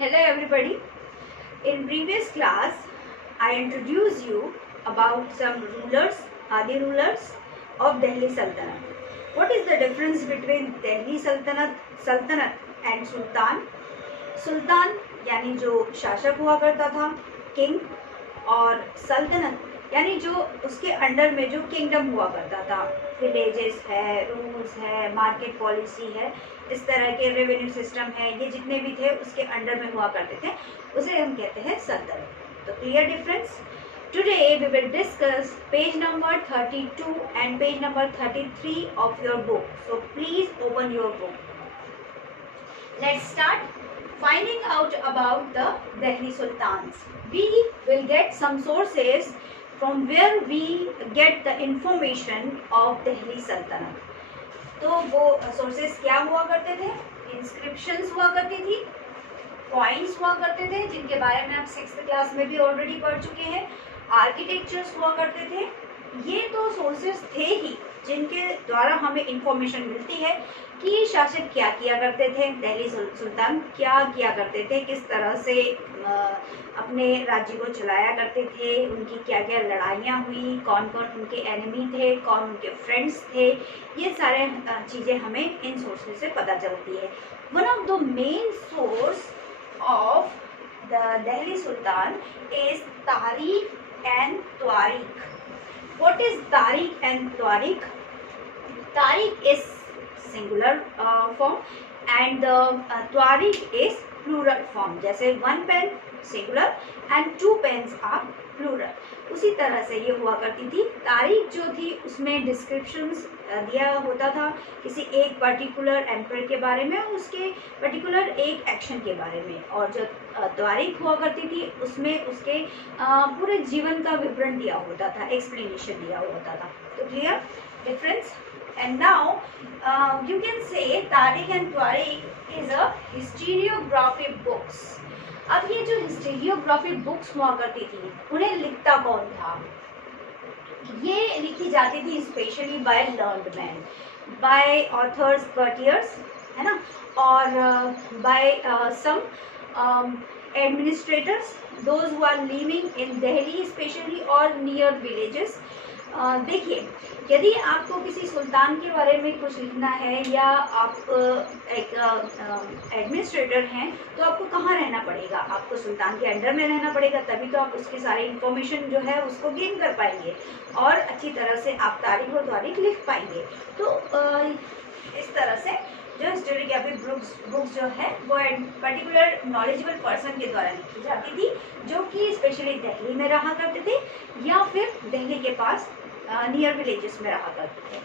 Hello everybody. In previous class, I introduced you about some rulers, Adi rulers of Delhi Sultanate. What is the difference between Delhi Sultanate and Sultan? सुल्तान यानी जो शासक हुआ करता था, king, और सल्तनत यानी जो उसके अंडर में जो किंगडम हुआ करता था, विलेजेस है, रूल्स है, मार्केट पॉलिसी है, इस तरह के रेवेन्यू सिस्टम है, ये जितने भी थे उसके अंडर में हुआ करते थे, उसे हम कहते हैं सल्तनत. तो clear difference. Today we will discuss page number 32 and page number 33 of your book. So please open your book. Let's start finding out about the Delhi Sultans. We will get some sources from where we get the information of Delhi Sultanate. तो वो sources क्या हुआ करते थे? Inscriptions हुआ करती थी, coins हुआ करते थे जिनके बारे में आप 6th क्लास में भी ऑलरेडी पढ़ चुके हैं, आर्किटेक्चर्स हुआ करते थे. ये तो सोर्सेस थे ही जिनके द्वारा हमें इंफॉर्मेशन मिलती है कि शासक क्या किया करते थे, दिल्ली सुल्तान क्या किया करते थे, किस तरह से अपने राज्य को चलाया करते थे, उनकी क्या क्या लड़ाइयाँ हुई, कौन कौन उनके एनिमी थे, कौन उनके फ्रेंड्स थे. ये सारे चीज़ें हमें इन सोर्सेज से पता चलती है. One of the main source of the Delhi Sultan is तारीख and Tariq. What is Tariq and Tariq? Tariq is singular form and Tariq is plural form. जैसे one pen singular and two pens are plural. उसी तरह से ये हुआ करती थी. तारीख जो थी उसमें डिस्क्रिप्शंस दिया होता था किसी एक पर्टिकुलर एम्पर के बारे में, उसके पर्टिकुलर एक एक्शन के बारे में, और जो तारीख हुआ करती थी उसमें उसके पूरे जीवन का विवरण दिया होता था, एक्सप्लेनेशन दिया होता था. तो clear difference. And now you can say तारीख एंड तारीख इज अ हिस्टोरियोग्राफी बुक्स. अब ये जो हिस्टोरियोग्राफी बुक्स हुआ करती थी उन्हें लिखता कौन था? ये लिखी जाती थी specially by learned man, by authors कटियर्स, है ना, और by some administrators, those who are living in Delhi specially और नियर विलेजेस. देखिए, यदि आपको किसी सुल्तान के बारे में कुछ लिखना है या आप एक एडमिनिस्ट्रेटर हैं तो आपको कहाँ रहना पड़ेगा? आपको सुल्तान के अंडर में रहना पड़ेगा, तभी तो आप उसकी सारी इंफॉर्मेशन जो है उसको गेन कर पाएंगे और अच्छी तरह से आप तारीख और तारीख लिख पाएंगे. तो इस तरह से जो हिस्टोरियोग्राफी बुक्स जो है वो पर्टिकुलर नॉलेजेबल पर्सन के द्वारा लिखी जाती थी जो कि स्पेशली दिल्ली में रहा करते थे या फिर दिल्ली के पास नियर विलेजेस में रहा करते थे.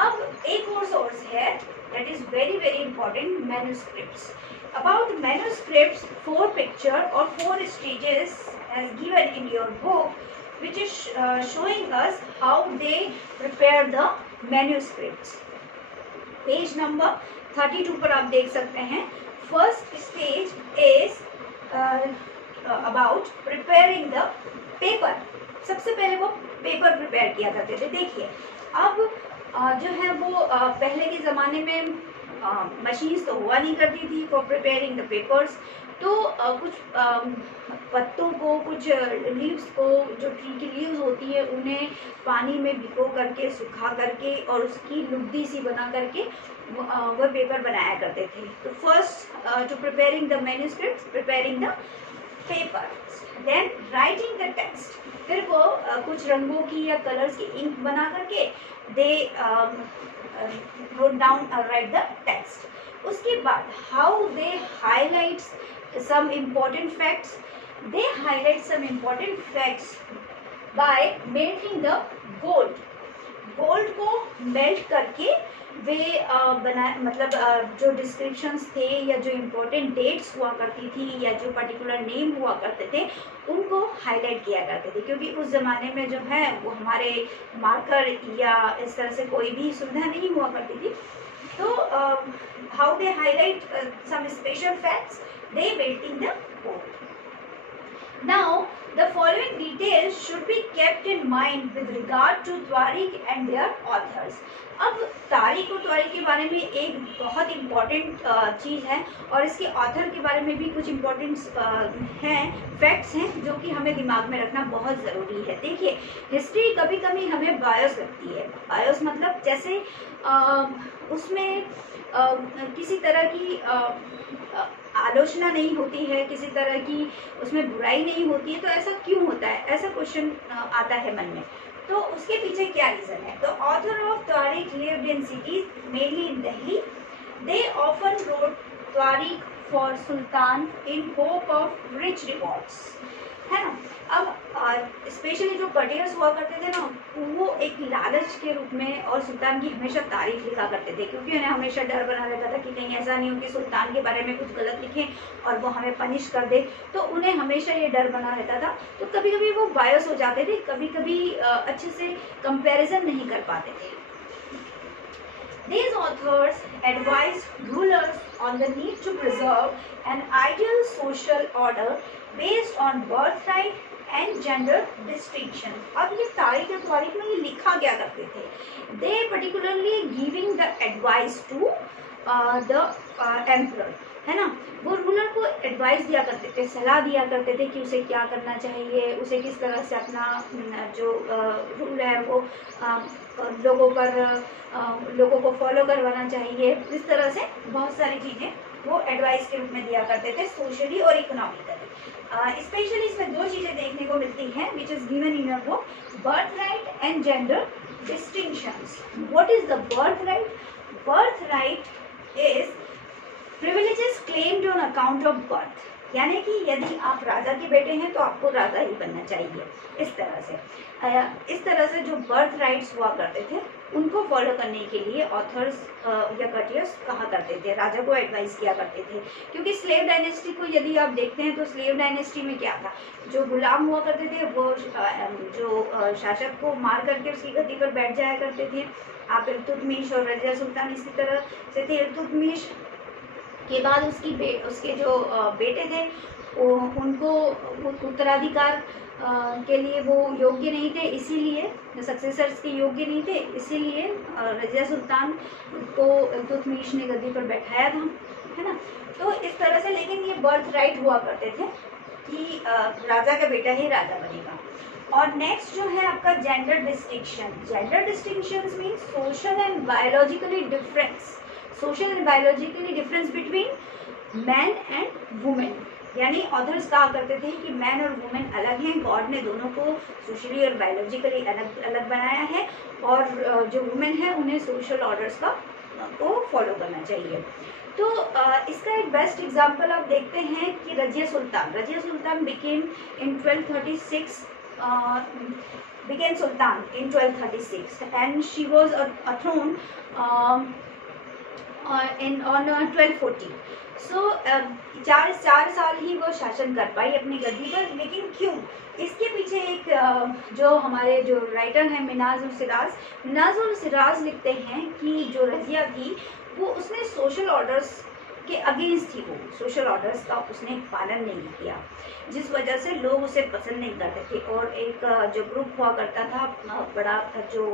अब एक और सोर्स है that is very very important, manuscripts. About manuscripts 4 picture और 4 stages as given in your book which is showing us how they prepare the manuscripts. Page number 32 पर आप देख सकते हैं. First stage is about preparing the paper. सबसे पहले वो paper prepare किया करते थे. देखिए, अब जो है वो पहले के ज़माने में मशीन्स तो हुआ नहीं करती थी फॉर प्रिपेयरिंग द पेपर्स. तो कुछ पत्तों को, कुछ लीव्स को, जो ट्री की लीव्स होती है उन्हें पानी में भिगो करके, सुखा करके और उसकी लुगदी सी बना करके वो पेपर बनाया करते थे. तो first to preparing the manuscript, preparing the paper, then writing the text. फिर वो कुछ रंगों की या कलर्स की इंक बना करके they wrote down right the text. उसके बाद how they highlights some important facts. They highlight some important facts by melting the gold. Gold को मेल्ट करके वे जो डिस्क्रिप्शंस थे या जो इम्पोर्टेंट डेट्स हुआ करती थी या जो पर्टिकुलर नेम हुआ करते थे उनको हाईलाइट किया करते थे, क्योंकि उस ज़माने में जो है वो हमारे मार्कर या इस तरह से कोई भी सुविधा नहीं हुआ करती थी. तो how they highlight some special facts, they melting the gold. Now the following details should be kept in mind with regard to Tariq and their authors. अब तारिक और त्वारिक के बारे में एक बहुत इम्पॉर्टेंट चीज़ है, और इसके ऑथर के बारे में भी कुछ इम्पॉर्टेंट हैं, फैक्ट्स हैं जो कि हमें दिमाग में रखना बहुत ज़रूरी है। देखिए, हिस्ट्री कभी कभी हमें बायस लगती है। बायस मतलब जैसे उसमें किसी तरह की आलोचना नहीं होती है, किसी तरह की उसमें बुराई नहीं होती है, तो ऐसा क्यों होता है, ऐसा क्वेश्चन आता है मन में। तो उसके पीछे क्या रीज़न है? The author of tarikh lived in cities mainly in Delhi. They often wrote tarikh for sultan in hope of rich rewards, है ना। अब स्पेशली जो कटियर्स हुआ करते थे ना, वो एक लालच के रूप में और सुल्तान की हमेशा तारीफ लिखा करते थे, क्योंकि उन्हें हमेशा डर बना रहता था कि कहीं ऐसा नहीं हो कि सुल्तान के बारे में कुछ गलत लिखें और वो हमें पनिश कर दे। तो उन्हें हमेशा ये डर बना रहता था, तो कभी कभी वो बायस हो जाते थे, कभी कभी अच्छे से कंपैरिजन नहीं कर पाते थे। These authors advised rulers on the need to preserve an ideal social order based on birthright and gender distinction. अब ये तारिक और त्वारिक में ये लिखा क्या करते थे? They particularly giving the advice to the emperor, है ना। वो रूलर को एडवाइस दिया करते थे, सलाह दिया करते थे कि उसे क्या करना चाहिए, उसे किस तरह से अपना जो रूल है वो लोगों को फॉलो करवाना चाहिए। इस तरह से बहुत सारी चीज़ें वो एडवाइस के रूप में दिया करते थे, सोशली और इकोनॉमिकली। स्पेशली इसमें दो चीज़ें देखने को मिलती हैं which is given in your book, birth right and gender distinctions. What is the birth right? Birth right is privileges claimed on account of birth, यानी कि यदि आप राजा के बेटे हैं तो आपको राजा ही बनना चाहिए। इस तरह से जो बर्थ राइट्स हुआ करते थे उनको फॉलो करने के लिए ऑथर्स या कटियर्स कहा करते थे, राजा को एडवाइस किया करते थे। क्योंकि स्लेव डायनेस्टी को यदि आप देखते हैं तो स्लेव डायनेस्टी में क्या था, जो गुलाम हुआ करते थे वो जो शासक को मार करके उसकी गद्दी पर बैठ जाया करते थे। आप इल्तुतमिश और रजिया सुल्तान इसी तरह से थे। इल्तुतमिश के बाद उसके जो बेटे थे उनको उत्तराधिकार के लिए वो योग्य नहीं थे, इसीलिए सक्सेसर्स के योग्य नहीं थे, इसीलिए रजिया सुल्तान को इल्तुतमिश ने गद्दी पर बैठाया था, है ना। तो इस तरह से, लेकिन ये बर्थ राइट हुआ करते थे कि राजा का बेटा ही राजा बनेगा। और नेक्स्ट जो है आपका gender distinction. Gender distinctions mean social and biologically difference, social and biologically difference between man and women. यानी ऑथर्स कहा करते थे कि मैन और वुमेन अलग हैं, गॉड ने दोनों को सोशली और बायोलॉजिकली अलग अलग बनाया है, और जो वुमेन है उन्हें सोशल ऑर्डर्स को फॉलो करना चाहिए। तो इसका एक बेस्ट एग्जांपल आप देखते हैं कि Razia Sultan became in 1236 became Sultan in 1236 and she was a throne on 1240. सो 4 साल ही वो शासन कर पाई अपनी गद्दी पर। लेकिन क्यों? इसके पीछे एक जो हमारे जो राइटर हैं मिनाज उल सिराज लिखते हैं कि जो रजिया थी वो उसने सोशल ऑर्डर्स के अगेंस्ट थी, वो सोशल ऑर्डर्स का उसने पालन नहीं किया, जिस वजह से लोग उसे पसंद नहीं करते थे। और एक जो ग्रुप हुआ करता था बड़ा, जो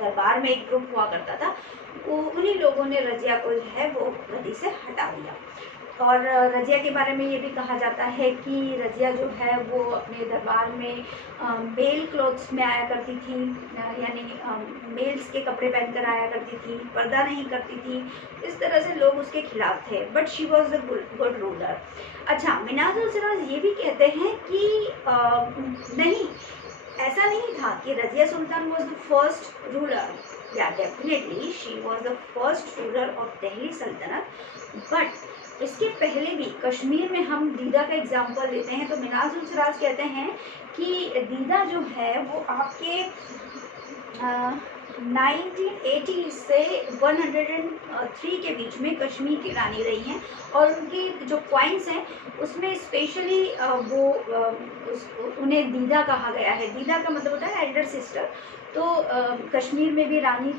दरबार में एक ग्रुप हुआ करता था, वो उन्हीं लोगों ने रजिया को जो है वो गद्दी से हटा दिया। और रजिया के बारे में ये भी कहा जाता है कि रजिया जो है वो अपने दरबार में मेल क्लोथ्स में आया करती थी, यानी मेल्स के कपड़े पहनकर आया करती थी, पर्दा नहीं करती थी। इस तरह से लोग उसके खिलाफ थे, but she was the good ruler. अच्छा, मिनाज उल सिराज ये भी कहते हैं कि नहीं, ऐसा नहीं था कि Razia Sultan was the first ruler. या definitely she was the first ruler of Delhi सल्तनत, बट इसके पहले भी कश्मीर में हम दीदा का एग्जाम्पल लेते हैं तो मिनाज उल सिराज कहते हैं कि दीदा जो है वो आपके 1980 से 103 के बीच में कश्मीर की रानी रही हैं। और उनकी जो पॉइंट्स हैं उसमें स्पेशली वो उन्हें दीदा कहा गया है। दीदा का मतलब होता है एल्डर सिस्टर। तो कश्मीर में भी रानी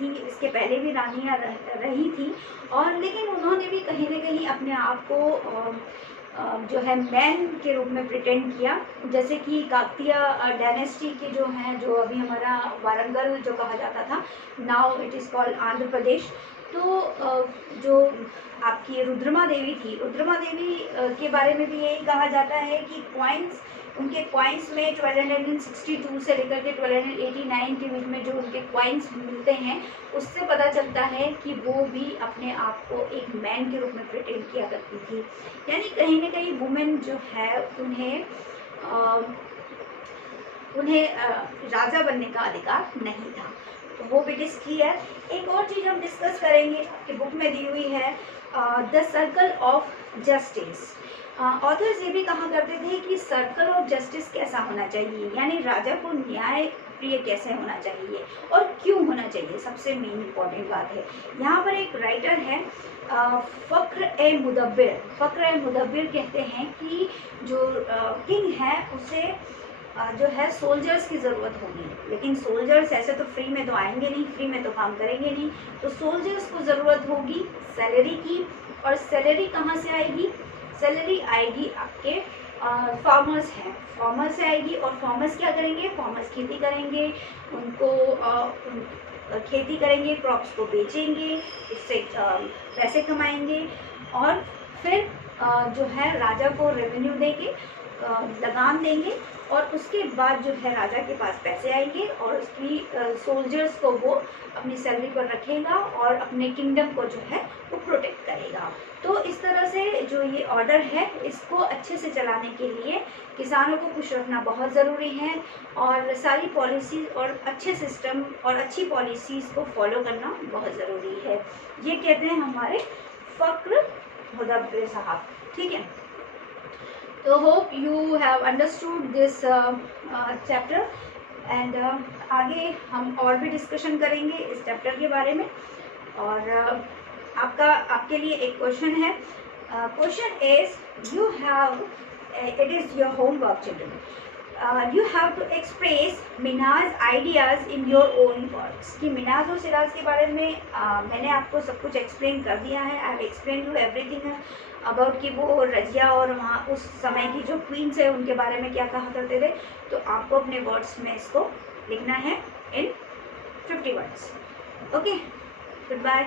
थी, इसके पहले भी रानियाँ रही थी, और लेकिन उन्होंने भी कहीं ना कहीं अपने आप को जो है मैन के रूप में प्रिटेंड किया, जैसे कि काकतीय डायनेस्टी के जो हैं, जो अभी हमारा वारंगल जो कहा जाता था, now it is called Andhra Pradesh. तो जो आपकी रुद्रमा देवी थी, रुद्रमा देवी के बारे में भी यही कहा जाता है कि कॉइन्स, उनके कॉइन्स में 1262 से लेकर के 1289 के बीच में जो उनके कॉइन्स मिलते हैं, उससे पता चलता है कि वो भी अपने आप को एक मैन के रूप में प्रिटेंड किया करती थी। यानी कहीं ना कहीं वुमेन जो है उन्हें राजा बनने का अधिकार नहीं था। तो वो इट इज़ क्लियर। एक और चीज़ हम डिस्कस करेंगे कि बुक में दी हुई है the circle of justice. Authors ये भी कहा करते थे कि सर्कल ऑफ जस्टिस कैसा होना चाहिए, यानी राजा को न्याय प्रिय कैसे होना चाहिए और क्यों होना चाहिए, सबसे मेन इम्पॉर्टेंट बात है। यहाँ पर एक राइटर है फ़ख्र ए मुदब्बिर। फ़ख्र ए मुदब्बिर कहते हैं कि जो किंग है उसे जो है सोल्जर्स की ज़रूरत होगी, लेकिन सोल्जर्स ऐसे तो फ्री में तो आएंगे नहीं, फ्री में तो काम करेंगे नहीं, तो सोल्जर्स को ज़रूरत होगी सैलरी की। और सैलरी कहाँ से आएगी? सैलरी आएगी आपके फार्मर्स हैं, फार्मर्स से आएगी। और फार्मर्स क्या करेंगे? फार्मर्स खेती करेंगे, उनको खेती करेंगे, क्रॉप्स को बेचेंगे, उससे पैसे कमाएंगे और फिर जो है राजा को रेवेन्यू देंगे, लगान देंगे, और उसके बाद जो है राजा के पास पैसे आएंगे और उसकी सोल्जर्स को वो अपनी सैलरी पर रखेगा और अपने किंगडम को जो है वो प्रोटेक्ट करेगा। तो इस तरह से जो ये ऑर्डर है, इसको अच्छे से चलाने के लिए किसानों को खुश रखना बहुत ज़रूरी है और सारी पॉलिसीज़ और अच्छे सिस्टम और अच्छी पॉलिसीज़ को फॉलो करना बहुत ज़रूरी है। ये कहते हैं हमारे फ़ख्र मुदब्बिर साहब। ठीक है, तो hope you have understood this chapter and आगे हम और भी डिस्कशन करेंगे इस चैप्टर के बारे में। और आपके लिए एक क्वेश्चन है। Question is you have, it is your homework children, you have to express Minhaj ideas in your own words. कि मिनाज और सिराज के बारे में मैंने आपको सब कुछ एक्सप्लेन कर दिया है। I have explain you everything about कि वो रजिया और वहाँ उस समय की जो क्वींस है उनके बारे में क्या कहा करते थे। तो आपको अपने वर्ड्स में इसको लिखना है in 50 words. Okay, good bye.